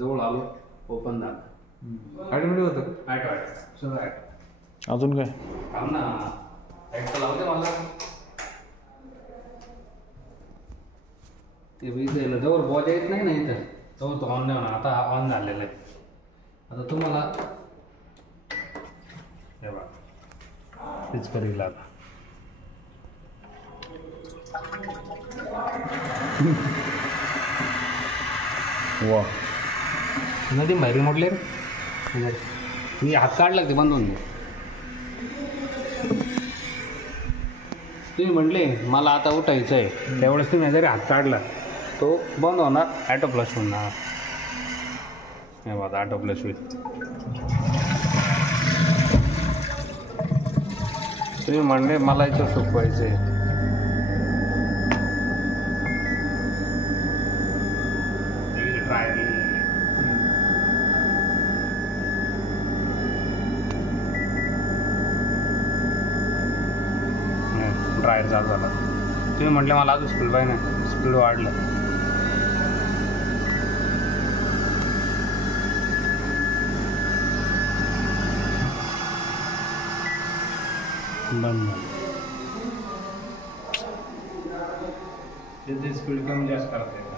जवळ आलो ओपन झालं. ऑटोमॅटिक होतं का? ॲटो सगळं ॲटो. अजून काय थांब ना, ॲटो लावते मला ते इथं जवळ बॉजा येत नाही ना इथं जवळ तो ऑन नाही होणार. आता ऑन झालेला आहे. आता तुम्हाला हे बघा तेच करील आता. वा नदी बाहेर मोडले रे. मी हात काढला ते बंद होऊन दे. तुम्ही म्हटले मला आता उठायचं आहे त्यावेळेस तुम्ही जरी हात काढला तो बंद होणार ॲटो फ्लश होणार. हे बघा ॲटो फ्लश होईल. तुम्ही म्हणले मला इथं सुकवायचं आहे. ड्रायर चालू झाला. तुम्ही म्हटले मला अजून स्पीड पाहिजे ना, स्पीड वाढलं. बंद झालं. स्पीड कमी जास्त करते.